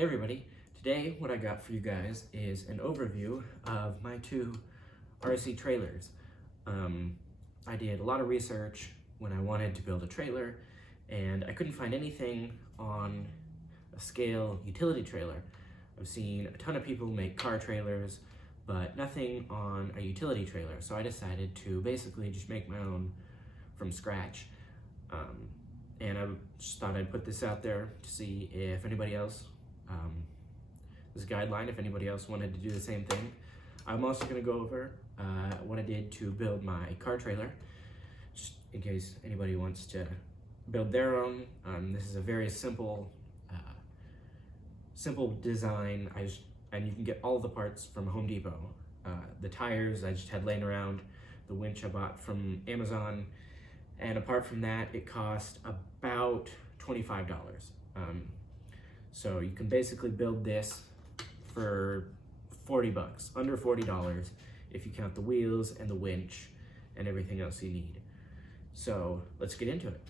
Hey everybody, today what I got for you guys is an overview of my two RC trailers. I did a lot of research when I wanted to build a trailer and I couldn't find anything on a scale utility trailer. I've seen a ton of people make car trailers, but nothing on a utility trailer, so I decided to basically just make my own from scratch. And I just thought I'd put this out there to see if anybody else, this guideline, if anybody else wanted to do the same thing. I'm also going to go over what I did to build my car trailer, just in case anybody wants to build their own. This is a very simple design, and you can get all the parts from Home Depot. The tires I just had laying around, the winch I bought from Amazon, and apart from that, it cost about $25. So you can basically build this for 40 bucks, under $40 if you count the wheels and the winch and everything else you need. So let's get into it.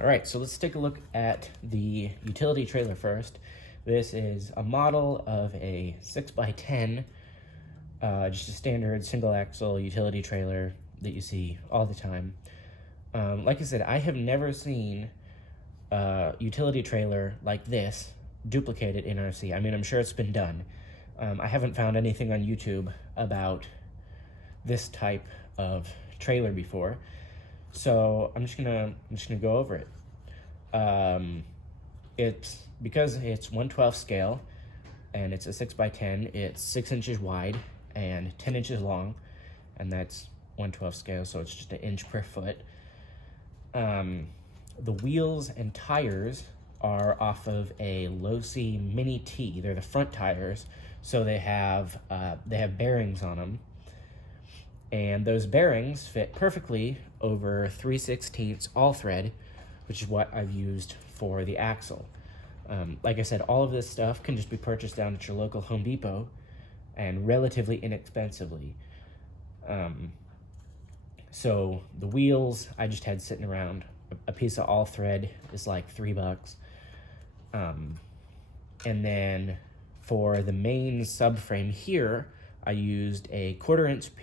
All right, so let's take a look at the utility trailer first. This is a model of a 6x10, just a standard single axle utility trailer that you see all the time. Like I said, I have never seen a utility trailer like this duplicated in RC. I mean, I'm sure it's been done. I haven't found anything on YouTube about this type of trailer before, so I'm just gonna go over it. It's because it's 1/12 scale and it's a 6x10. It's 6 inches wide and 10 inches long, and that's 1/12 scale, so it's just an inch per foot. The wheels and tires are off of a Losi Mini T. They're the front tires, so they have bearings on them, and those bearings fit perfectly over 3/16 all thread, which is what I've used for the axle. Like I said, all of this stuff can just be purchased down at your local Home Depot and relatively inexpensively. So the wheels I just had sitting around. A piece of all thread is like $3. And then for the main subframe here, I used a 1/4 inch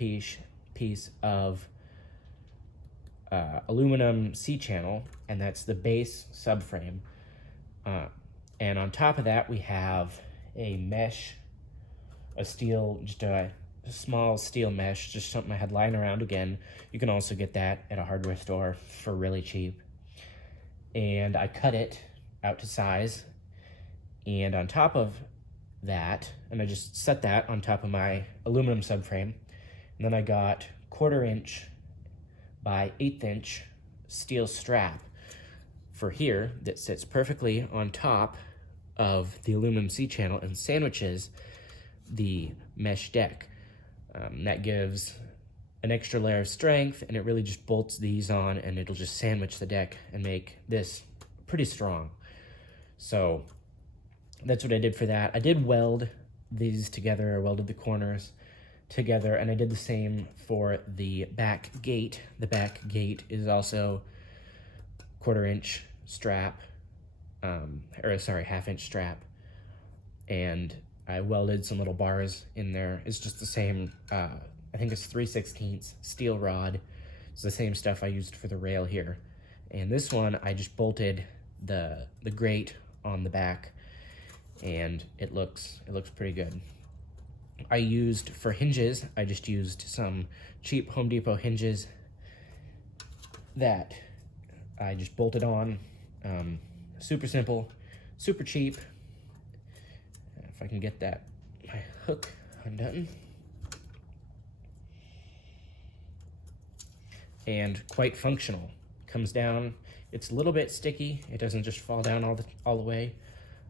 piece of aluminum C-channel, and that's the base subframe. And on top of that, we have a mesh, a small steel mesh, just something I had lying around. Again, you can also get that at a hardware store for really cheap. And I cut it out to size, and on top of that, and I just set that on top of my aluminum subframe, and then I got 1/4 inch by 1/8 inch steel strap for here that sits perfectly on top of the aluminum C-channel and sandwiches the mesh deck. That gives an extra layer of strength, and it really just bolts these on, and it'll just sandwich the deck and make this pretty strong. So that's what I did for that. I did weld these together. I welded the corners together, and I did the same for the back gate. The back gate is also 1/4 inch strap, or sorry, 1/2 inch strap, and I welded some little bars in there. It's just the same, I think it's 3/16 steel rod. It's the same stuff I used for the rail here. And this one, I just bolted the grate on the back, and it looks pretty good. For hinges, I just used some cheap Home Depot hinges that I just bolted on. Super simple, super cheap. If I can get my hook undone. And quite functional. Comes down, it's a little bit sticky. It doesn't just fall down all the way,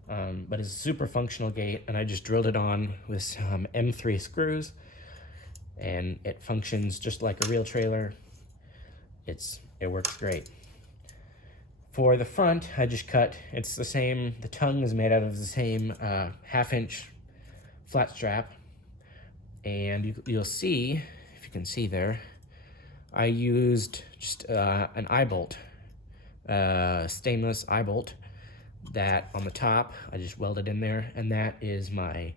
but it's a super functional gate, and I just drilled it on with some M3 screws, and it functions just like a real trailer. It works great. For the front, I just cut, it's the same, the tongue is made out of the same 1/2 inch flat strap, and you'll see, if you can see there, I used just an eye bolt, stainless eye bolt that on the top, I just welded in there, and that is my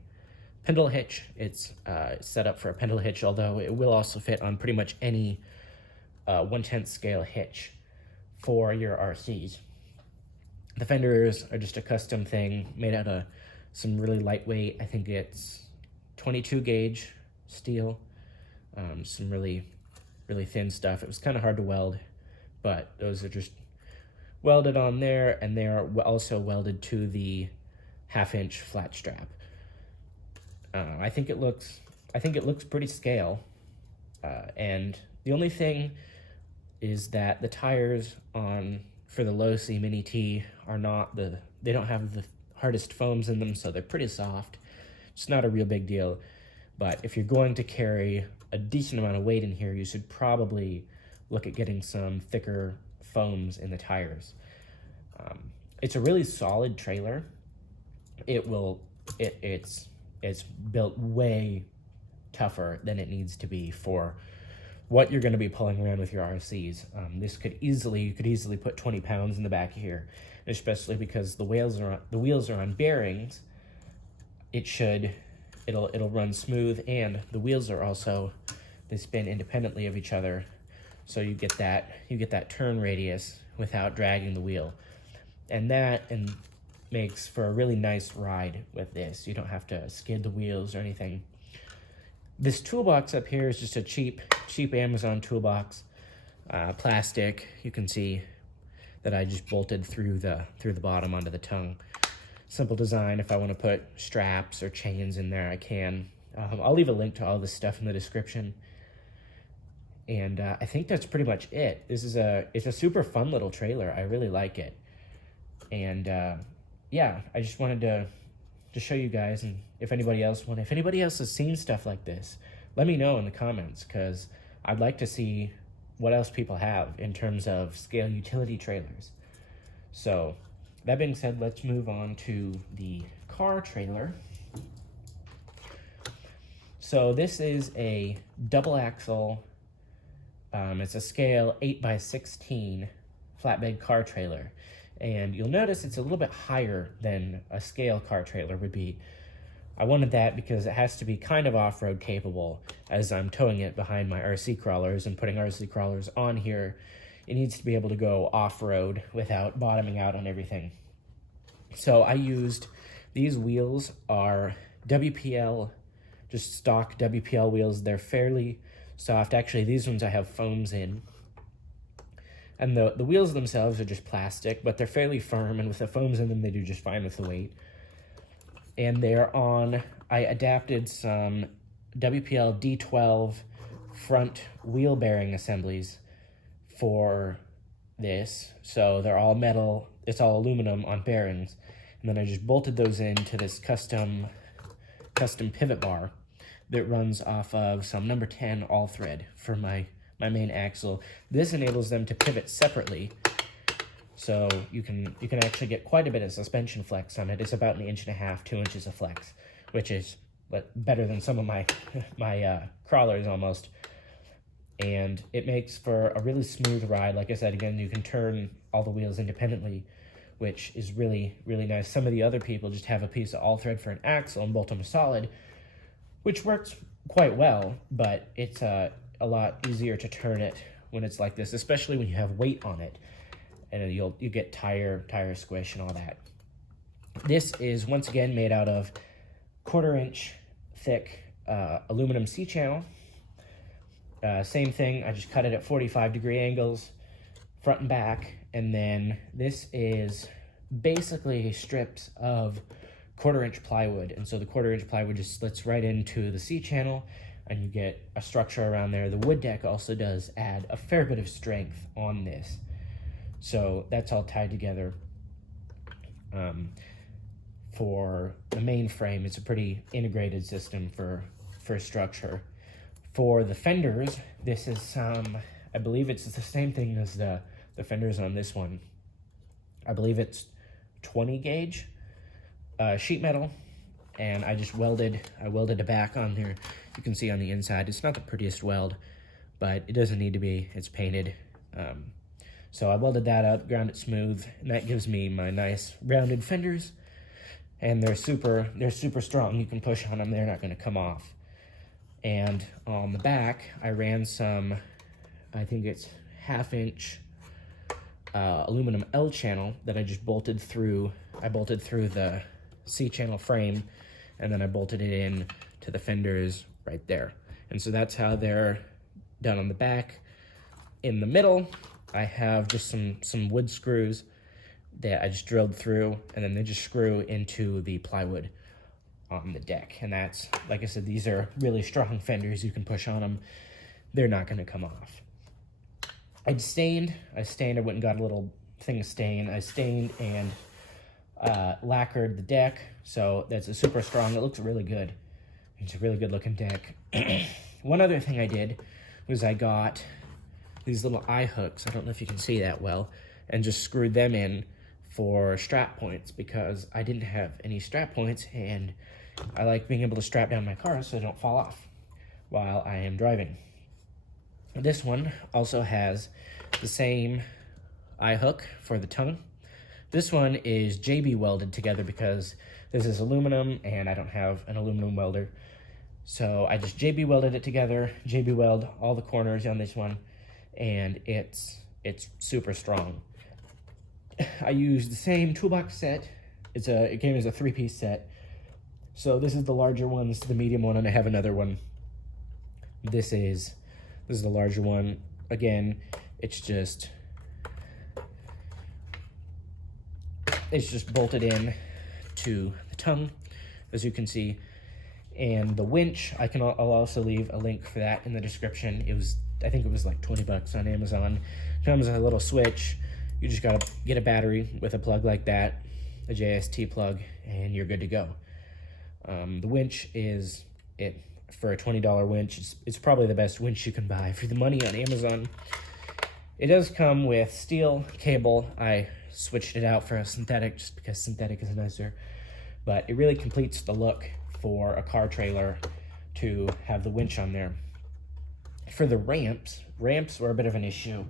pendle hitch. It's set up for a pendle hitch, although it will also fit on pretty much any 1/10 scale hitch for your RCs. The fenders are just a custom thing made out of some really lightweight, I think it's 22 gauge steel, some really thin stuff. It was kind of hard to weld, but those are just welded on there, and they are also welded to the 1/2-inch flat strap. I think it looks pretty scale, and the only thing is that the tires for the low C Mini T are not they don't have the hardest foams in them, so they're pretty soft. It's not a real big deal, but if you're going to carry a decent amount of weight in here, you should probably look at getting some thicker foams in the tires. It's a really solid trailer. It's built way tougher than it needs to be for what you're going to be pulling around with your RCs. You could easily put 20 pounds in the back of here, especially because the wheels are on bearings. It'll run smooth, and the wheels are also, they spin independently of each other, so you get that turn radius without dragging the wheel, and makes for a really nice ride with this. You don't have to skid the wheels or anything. This toolbox up here is just a cheap Amazon toolbox, plastic. You can see that I just bolted through the bottom onto the tongue. Simple design. If I want to put straps or chains in there, I can. I'll leave a link to all this stuff in the description. And I think that's pretty much it. It's a super fun little trailer. I really like it. And yeah, I just wanted to show you guys, and if anybody else has seen stuff like this, let me know in the comments, because I'd like to see what else people have in terms of scale utility trailers. So that being said, let's move on to the car trailer. So this is a double axle, it's a scale 8x16 flatbed car trailer. And you'll notice it's a little bit higher than a scale car trailer would be. I wanted that because it has to be kind of off-road capable, as I'm towing it behind my RC crawlers and putting RC crawlers on here. It needs to be able to go off-road without bottoming out on everything. So I used, these wheels are WPL, just stock WPL wheels. They're fairly soft. Actually, these ones I have foams in. And the wheels themselves are just plastic, but they're fairly firm, and with the foams in them, they do just fine with the weight. And I adapted some WPL D12 front wheel bearing assemblies for this. So they're all metal, it's all aluminum on bearings. And then I just bolted those into this custom pivot bar that runs off of some number 10 all thread for my main axle. This enables them to pivot separately, so you can actually get quite a bit of suspension flex on it. It's about 1.5 inches, 2 inches of flex, which is better than some of my crawlers almost. And it makes for a really smooth ride. Like I said, again, you can turn all the wheels independently, which is really nice. Some of the other people just have a piece of all thread for an axle and bolt them solid, which works quite well, but it's a lot easier to turn it when it's like this, especially when you have weight on it, and you get tire squish and all that. This is once again made out of 1/4 inch thick aluminum C-channel. Same thing, I just cut it at 45-degree angles, front and back, and then this is basically strips of 1/4 inch plywood, and so the 1/4 inch plywood just slits right into the C-channel, and you get a structure around there. The wood deck also does add a fair bit of strength on this, so that's all tied together. For the main frame, it's a pretty integrated system for structure. For the fenders, this is I believe it's the same thing as the fenders on this one. I believe it's 20 gauge sheet metal, and I welded a back on there. You can see on the inside, it's not the prettiest weld, but it doesn't need to be. It's painted. So I welded that up, ground it smooth, and that gives me my nice rounded fenders. And they're super strong. You can push on them, they're not gonna come off. And on the back, I ran some, I think it's 1/2 inch aluminum L channel that I just bolted through. I bolted through the C channel frame, and then I bolted it in to the fenders right there. And so that's how they're done on the back. In the middle, I have just some wood screws that I just drilled through, and then they just screw into the plywood on the deck. And that's, like I said, these are really strong fenders. You can push on them. They're not gonna come off. I stained, I went and got a little thing of stain. I stained and lacquered the deck. So that's a super strong, it looks really good. It's a really good looking deck. One other thing I did was I got these little eye hooks. I don't know if you can see that well, and just screwed them in for strap points because I didn't have any strap points, and I like being able to strap down my car so I don't fall off while I am driving. This one also has the same eye hook for the tongue. This one is JB welded together because this is aluminum and I don't have an aluminum welder. So I just JB welded it together, JB weld all the corners on this one, and it's super strong. I used the same toolbox set. It came as a 3-piece set. So this is the larger one, this is the medium one, and I have another one. This is the larger one. Again, it's just bolted in to the tongue, as you can see. And the winch, I'll also leave a link for that in the description. I think it was like 20 bucks on Amazon. It comes with a little switch. You just gotta get a battery with a plug like that, a JST plug, and you're good to go. The winch for a $20 winch, it's probably the best winch you can buy for the money on Amazon. It does come with steel cable. I switched it out for a synthetic just because synthetic is nicer, but it really completes the look for a car trailer to have the winch on there. For the ramps were a bit of an issue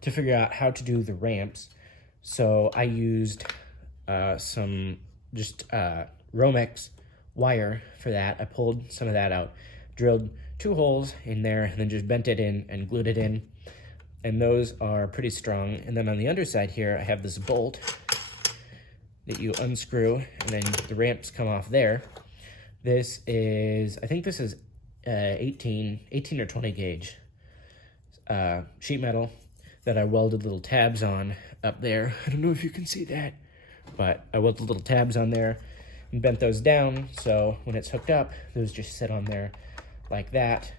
to figure out how to do the ramps. So I used some Romex wire for that. I pulled some of that out, drilled 2 holes in there, and then just bent it in and glued it in. And those are pretty strong. And then on the underside here, I have this bolt that you unscrew, and then the ramps come off there. This is, I think this is 18 or 20 gauge sheet metal that I welded little tabs on up there. I don't know if you can see that, but I welded little tabs on there and bent those down, so when it's hooked up, those just sit on there like that,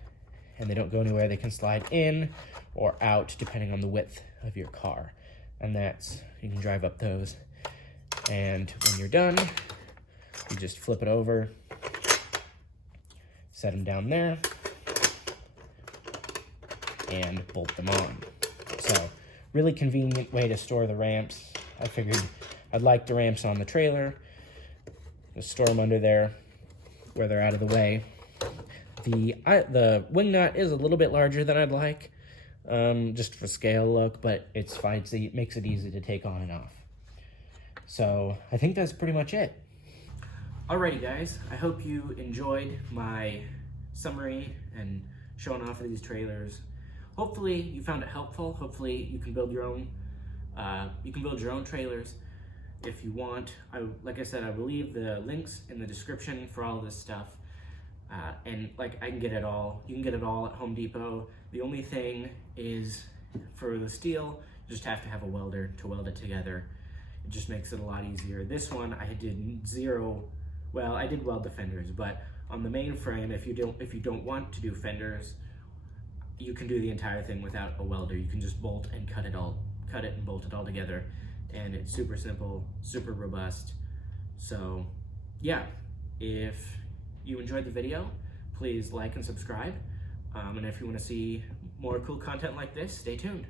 and they don't go anywhere. They can slide in or out depending on the width of your car. And you can drive up those. And when you're done, you just flip it over, set them down there, and bolt them on. So, really convenient way to store the ramps. I figured I'd like the ramps on the trailer. Just store them under there where they're out of the way. The wing nut is a little bit larger than I'd like, just for scale look, but it's fine. It makes it easy to take on and off. So I think that's pretty much it. Alrighty guys, I hope you enjoyed my summary and showing off of these trailers. Hopefully you found it helpful. Hopefully you can build your own trailers if you want. Like I said, I will leave the links in the description for all this stuff. And like I can get it all. You can get it all at Home Depot. The only thing is for the steel, you just have to have a welder to weld it together. It just makes it a lot easier. This one I did I did weld the fenders, but on the main frame, if you don't want to do fenders, you can do the entire thing without a welder. You can just bolt and cut it and bolt it all together, and it's super simple, super robust. So yeah, if you enjoyed the video, please like and subscribe. And if you want to see more cool content like this, stay tuned.